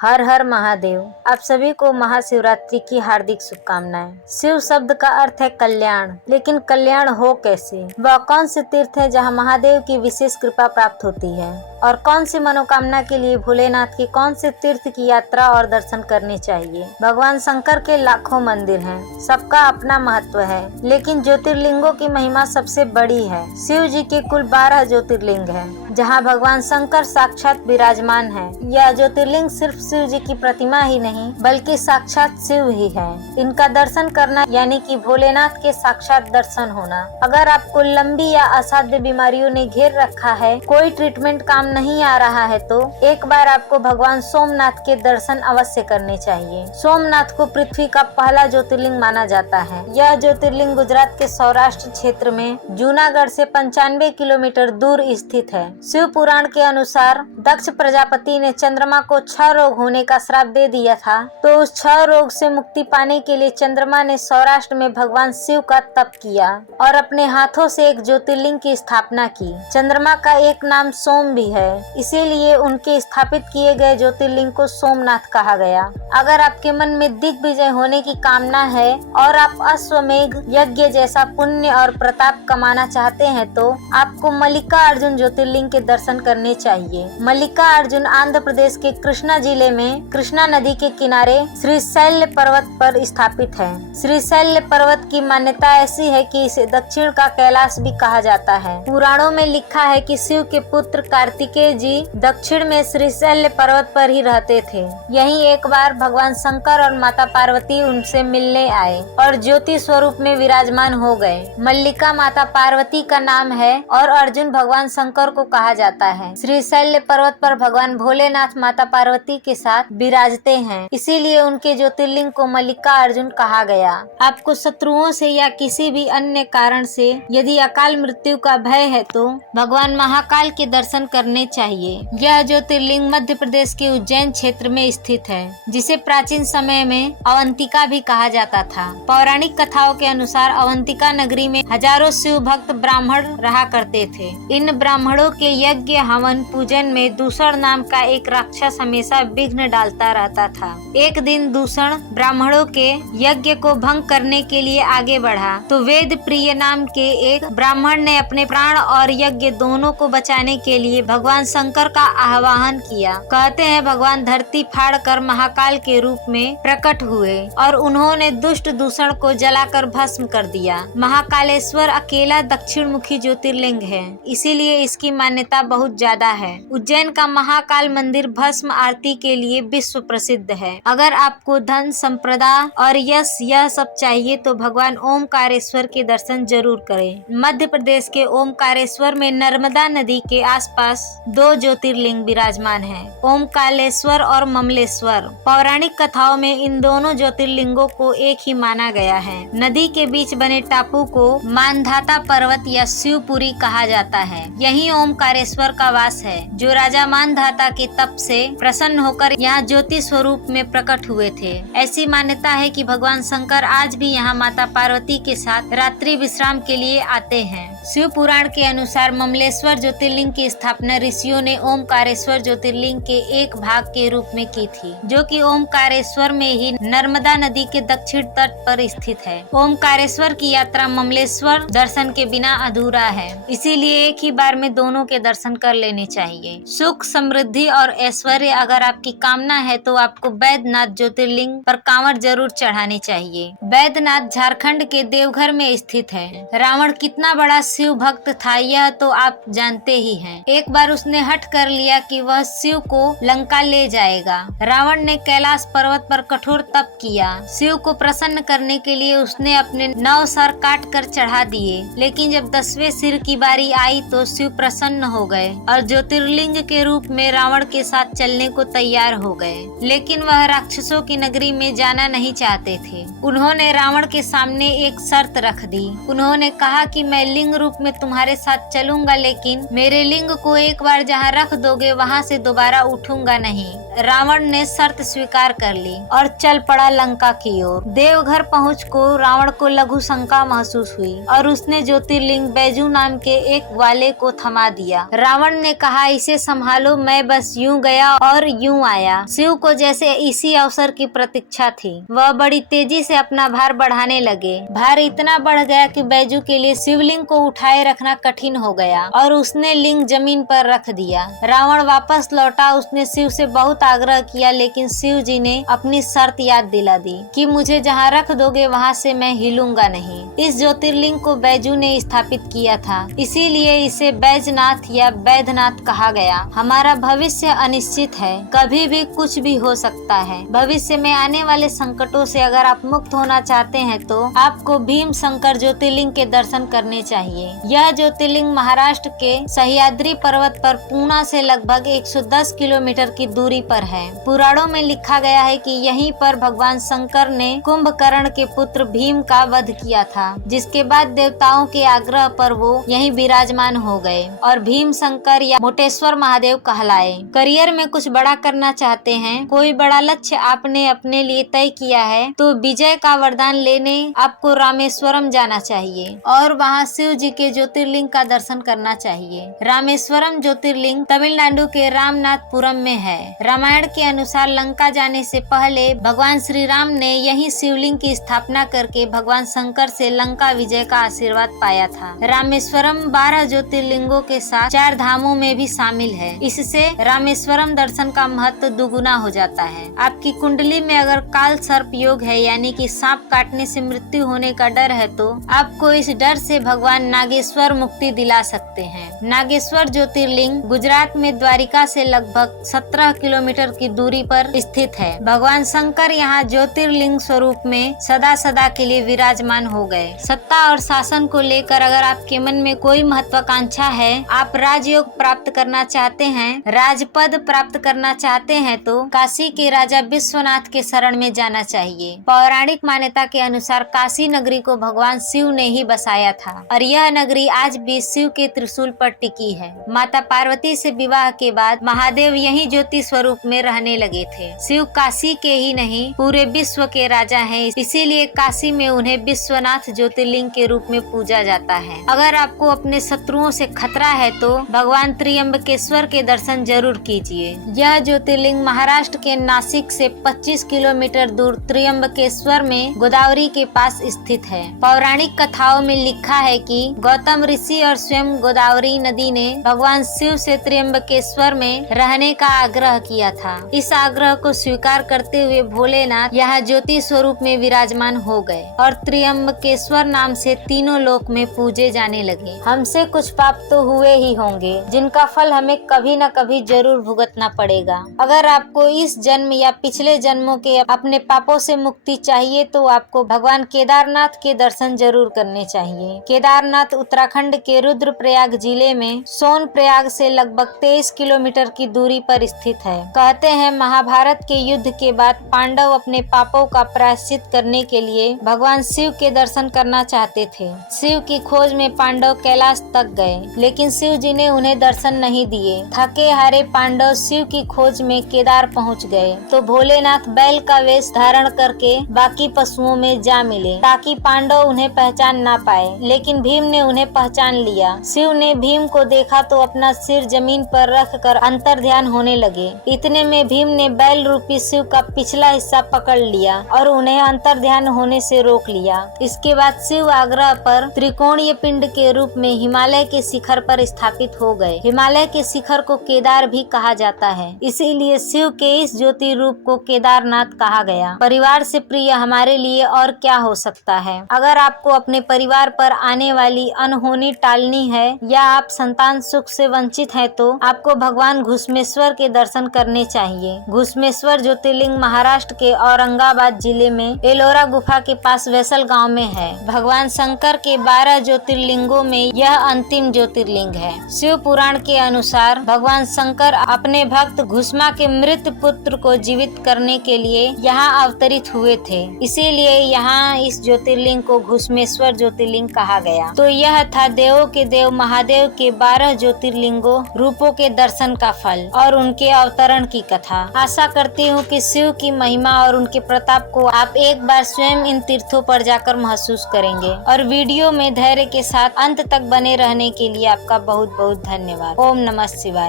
हर हर महादेव। आप सभी को महाशिवरात्रि की हार्दिक शुभकामनाएं। शिव शब्द का अर्थ है कल्याण, लेकिन कल्याण हो कैसे? वह कौन से तीर्थ है जहां महादेव की विशेष कृपा प्राप्त होती है? और कौन सी मनोकामना के लिए भोलेनाथ के कौन से तीर्थ की यात्रा और दर्शन करने चाहिए? भगवान शंकर के लाखों मंदिर हैं, सबका अपना महत्व है, लेकिन ज्योतिर्लिंगों की महिमा सबसे बड़ी है। शिव जी के कुल 12 ज्योतिर्लिंग हैं, जहां भगवान शंकर साक्षात विराजमान है। यह ज्योतिर्लिंग सिर्फ शिव जी की प्रतिमा ही नहीं, बल्कि साक्षात शिव ही है। इनका दर्शन करना यानी कि भोलेनाथ के साक्षात दर्शन होना। अगर आपको लंबी या असाध्य बीमारियों ने घेर रखा है, कोई ट्रीटमेंट काम नहीं आ रहा है, तो एक बार आपको भगवान सोमनाथ के दर्शन अवश्य करने चाहिए। सोमनाथ को पृथ्वी का पहला ज्योतिर्लिंग माना जाता है। यह ज्योतिर्लिंग गुजरात के सौराष्ट्र क्षेत्र में जूनागढ़ से 95 किलोमीटर दूर स्थित है। शिव पुराण के अनुसार दक्ष प्रजापति ने चंद्रमा को 6 रोग होने का श्राप दे दिया था, तो उस 6 रोग से मुक्ति पाने के लिए चंद्रमा ने सौराष्ट्र में भगवान शिव का तप किया और अपने हाथों से एक ज्योतिर्लिंग की स्थापना की। चंद्रमा का एक नाम सोम भी है, इसीलिए उनके स्थापित किए गए ज्योतिर्लिंग को सोमनाथ कहा गया। अगर आपके मन में दिग्विजय होने की कामना है और आप अश्वमेघ यज्ञ जैसा पुण्य और प्रताप कमाना चाहते हैं, तो आपको मल्लिकार्जुन ज्योतिर्लिंग के दर्शन करने चाहिए। मल्लिकार्जुन आंध्र प्रदेश के कृष्णा जिले में कृष्णा नदी के किनारे श्रीशैल पर्वत पर स्थापित है। श्रीशैल पर्वत की मान्यता ऐसी है कि इसे दक्षिण का कैलाश भी कहा जाता है। पुराणों में लिखा है कि शिव के पुत्र कार्तिकेय जी दक्षिण में श्रीशैल पर्वत पर ही रहते थे। यहीं एक बार भगवान शंकर और माता पार्वती उनसे मिलने आए और ज्योति स्वरूप में विराजमान हो गए। मल्लिका माता पार्वती का नाम है और अर्जुन भगवान शंकर को कहा जाता है। श्रीशैल पर्वत पर भगवान भोलेनाथ माता पार्वती के साथ विराजते हैं, इसीलिए उनके ज्योतिर्लिंग को मल्लिकार्जुन कहा गया। आपको शत्रुओं से या किसी भी अन्य कारण से यदि अकाल मृत्यु का भय है, तो भगवान महाकाल के दर्शन करने चाहिए। यह ज्योतिर्लिंग मध्य प्रदेश के उज्जैन क्षेत्र में स्थित है, जिसे प्राचीन समय में अवंतिका भी कहा जाता था। पौराणिक कथाओं के अनुसार अवंतिका नगरी में हजारों शिव भक्त ब्राह्मण रहा करते थे। इन ब्राह्मणों के यज्ञ हवन पूजन में दूषण नाम का एक राक्षस हमेशा विघ्न डालता रहता था। एक दिन दूषण ब्राह्मणों के यज्ञ को भंग करने के लिए आगे बढ़ा, तो वेद प्रिय नाम के एक ब्राह्मण ने अपने प्राण और यज्ञ दोनों को बचाने के लिए भगवान शंकर का आह्वान किया। कहते हैं भगवान धरती फाड़ कर महाकाल के रूप में प्रकट हुए और उन्होंने दुष्ट दूषण को जलाकर भस्म कर दिया। महाकालेश्वर अकेला दक्षिण मुखी ज्योतिर्लिंग है, इसीलिए इसकी मान्यता बहुत ज्यादा है। उज्जैन का महाकाल मंदिर भस्म आरती के लिए विश्व प्रसिद्ध है। अगर आपको धन संपदा और यश यह सब चाहिए, तो भगवान ओमकारेश्वर के दर्शन जरूर करें। मध्य प्रदेश के ओमकारेश्वर में नर्मदा नदी के आसपास 2 ज्योतिर्लिंग विराजमान हैं, ओमकालेश्वर और ममलेश्वर। पौराणिक कथाओं में इन दोनों ज्योतिर्लिंगों को एक ही माना गया है। नदी के बीच बने टापू को मानधाता पर्वत या शिवपुरी कहा जाता है। यहीं ओमकारेश्वर का वास है, जो राजा मानधाता के तप से प्रसन्न होकर यहाँ ज्योति स्वरूप में प्रकट हुए थे। ऐसी मान्यता है कि भगवान शंकर आज भी यहाँ माता पार्वती के साथ रात्रि विश्राम के लिए आते हैं। शिव पुराण के अनुसार ममलेश्वर ज्योतिर्लिंग की स्थापना ऋषियों ने ओमकारेश्वर ज्योतिर्लिंग के एक भाग के रूप में की थी, जो कि ओमकारेश्वर में ही नर्मदा नदी के दक्षिण तट पर स्थित है। ओमकारेश्वर की यात्रा ममलेश्वर दर्शन के बिना अधूरा है, इसीलिए एक ही बार में दोनों के दर्शन कर लेने चाहिए। सुख, समृद्धि और ऐश्वर्य अगर आपकी कामना है, तो आपको बैद्यनाथ ज्योतिर्लिंग पर कांवड़ जरूर चढ़ाने चाहिए। बैद्यनाथ झारखंड के देवघर में स्थित है। रावण कितना बड़ा शिव भक्त था, यह तो आप जानते ही हैं। एक बार उसने हठ कर लिया कि वह शिव को लंका ले जाएगा। रावण ने कैलाश पर्वत पर कठोर तप किया। शिव को प्रसन्न करने के लिए उसने अपने 9 सर काट कर चढ़ा दिए, लेकिन जब 10वें सिर की बारी आई तो शिव प्रसन्न हो गए और ज्योतिर्लिंग के रूप में रावण के साथ चलने को तैयार हो गए। लेकिन वह राक्षसों की नगरी में जाना नहीं चाहते थे। उन्होंने रावण के सामने एक शर्त रख दी। उन्होंने कहा कि मैं लिंग स्वरूप में तुम्हारे साथ चलूंगा, लेकिन मेरे लिंग को एक बार जहाँ रख दोगे वहाँ से दोबारा उठूंगा नहीं। रावण ने शर्त स्वीकार कर ली और चल पड़ा लंका की ओर। देवघर पहुँच को रावण को लघु शंका महसूस हुई और उसने ज्योतिर्लिंग बैजू नाम के एक ग्वाले को थमा दिया। रावण ने कहा, इसे संभालो, मैं बस यूं गया और यूं आया। शिव को जैसे इसी अवसर की प्रतीक्षा थी। वह बड़ी तेजी से अपना भार बढ़ाने लगे। भार इतना बढ़ गया कि बैजू के लिए शिवलिंग को उठाए रखना कठिन हो गया और उसने लिंग जमीन पर रख दिया। रावण वापस लौटा। उसने शिव से बहुत आग्रह किया, लेकिन शिव जी ने अपनी शर्त याद दिला दी कि मुझे जहाँ रख दोगे वहाँ से मैं हिलूंगा नहीं। इस ज्योतिर्लिंग को बैजू ने स्थापित किया था, इसीलिए इसे बैजनाथ या बैधनाथ कहा गया। हमारा भविष्य अनिश्चित है, कभी भी कुछ भी हो सकता है। भविष्य में आने वाले संकटों से अगर आप मुक्त होना चाहते हैं तो आपको भीम शंकर ज्योतिर्लिंग के दर्शन करने चाहिए। यह ज्योतिर्लिंग महाराष्ट्र के सह्याद्री पर्वत पर पूना से लगभग 110 किलोमीटर की दूरी पर है। पुराणों में लिखा गया है कि यहीं पर भगवान शंकर ने कुंभकर्ण के पुत्र भीम का वध किया था, जिसके बाद देवताओं के आग्रह पर वो यहीं विराजमान हो गए और भीम शंकर या मोटेश्वर महादेव कहलाए। करियर में कुछ बड़ा करना चाहते हैं, कोई बड़ा लक्ष्य आपने अपने लिए तय किया है तो विजय का वरदान लेने आपको रामेश्वरम जाना चाहिए और वहाँ शिव जी के ज्योतिर्लिंग का दर्शन करना चाहिए। रामेश्वरम ज्योतिर्लिंग तमिलनाडु के रामनाथपुरम में है। रामायण के अनुसार लंका जाने से पहले भगवान श्री राम ने यही शिवलिंग की स्थापना करके भगवान शंकर से लंका विजय का आशीर्वाद पाया था। रामेश्वरम 12 ज्योतिर्लिंगों के साथ 4 धामों में भी शामिल है। इससे रामेश्वरम दर्शन का महत्व दुगुना हो जाता है। आपकी कुंडली में अगर काल सर्प योग है, यानी कि सांप काटने से मृत्यु होने का डर है, तो आपको इस डर से भगवान नागेश्वर मुक्ति दिला सकते हैं। नागेश्वर ज्योतिर्लिंग गुजरात में द्वारिका से लगभग 17 किलोमीटर की दूरी पर स्थित है। भगवान शंकर यहाँ ज्योतिर्लिंग स्वरूप में सदा सदा के लिए विराजमान हो गए। सत्ता और शासन को लेकर अगर आपके मन में कोई महत्वाकांक्षा है, आप राजयोग प्राप्त करना चाहते हैं, राजपद प्राप्त करना चाहते हैं, तो काशी के राजा विश्वनाथ के शरण में जाना चाहिए। पौराणिक मान्यता के अनुसार काशी नगरी को भगवान शिव ने ही बसाया था और यह नगरी आज भी शिव के त्रिशूल पर टिकी है। माता पार्वती से विवाह के बाद महादेव यही ज्योति स्वरूप में रहने लगे थे। शिव काशी के ही नहीं पूरे विश्व के राजा हैं, इसीलिए काशी में उन्हें विश्वनाथ ज्योतिर्लिंग के रूप में पूजा जाता है। अगर आपको अपने शत्रुओं से खतरा है तो भगवान त्र्यंबकेश्वर के दर्शन जरूर कीजिए। यह ज्योतिर्लिंग महाराष्ट्र के नासिक से 25 किलोमीटर दूर त्र्यंबकेश्वर में गोदावरी के पास स्थित है। पौराणिक कथाओं में लिखा है कि गौतम ऋषि और स्वयं गोदावरी नदी ने भगवान शिव से त्र्यंबकेश्वर में रहने का आग्रह किया था। इस आग्रह को स्वीकार करते हुए भोलेनाथ यहाँ ज्योति स्वरूप में विराजमान हो गए और त्र्यंबकेश्वर नाम से तीनों लोक में पूजे जाने लगे। हमसे कुछ पाप तो हुए ही होंगे, जिनका फल हमें कभी न कभी जरूर भुगतना पड़ेगा। अगर आपको इस जन्म या पिछले जन्मों के अपने पापों से मुक्ति चाहिए तो आपको भगवान केदारनाथ के दर्शन जरूर करने चाहिए। केदारनाथ उत्तराखंड के रुद्रप्रयाग जिले में सोनप्रयाग से लगभग 23 किलोमीटर की दूरी पर स्थित है। कहते हैं महाभारत के युद्ध के बाद पांडव अपने पापों का प्रायश्चित करने के लिए भगवान शिव के दर्शन करना चाहते थे। शिव की खोज में पांडव कैलाश तक गए, लेकिन शिव जी ने उन्हें दर्शन नहीं दिए। थके हारे पांडव शिव की खोज में केदार पहुंच गए तो भोलेनाथ बैल का वेश धारण करके बाकी पशुओं में जा मिले ताकि पांडव उन्हें पहचान ना पाए, लेकिन भीम ने उन्हें पहचान लिया। शिव ने भीम को देखा तो अपना सिर जमीन पर रखकर अंतर ध्यान होने लगे। इतने में भीम ने बैल रूपी शिव का पिछला हिस्सा पकड़ लिया और उन्हें अंतर ध्यान होने से रोक लिया। इसके बाद शिव आग्रह पर त्रिकोणीय पिंड के रूप में हिमालय के शिखर पर स्थापित हो गए। हिमालय के शिखर को केदार भी कहा जाता है, इसीलिए शिव के इस ज्योति रूप को केदारनाथ कहा गया। परिवार से प्रिय हमारे लिए और क्या हो सकता है। अगर आपको अपने परिवार पर आने वाली अनहोनी टालनी है या आप संतान सुख से वंचित हैं तो आपको भगवान घुश्मेश्वर के दर्शन करने चाहिए। घुश्मेश्वर ज्योतिर्लिंग महाराष्ट्र के औरंगाबाद जिले में एलोरा गुफा के पास वैसल गांव में है। भगवान शंकर के 12 ज्योतिर्लिंगों में यह अंतिम ज्योतिर्लिंग है। शिव पुराण के अनुसार भगवान शंकर अपने भक्त घुश्मा के मृत पुत्र को जीवित करने के लिए यहाँ अवतरित हुए थे, इसीलिए यहाँ इस ज्योतिर्लिंग को घुश्मेश्वर ज्योतिर्लिंग कहा गया। तो यह था देवों के देव महादेव के 12 ज्योतिर्लिंगों रूपों के दर्शन का फल और उनके अवतरण की कथा। आशा करती हूँ कि शिव की महिमा और उनके प्रताप को आप एक बार स्वयं इन तीर्थों पर जाकर महसूस करेंगे। और वीडियो में धैर्य के साथ अंत तक बने रहने के लिए आपका बहुत बहुत धन्यवाद। ओम नमः शिवाय।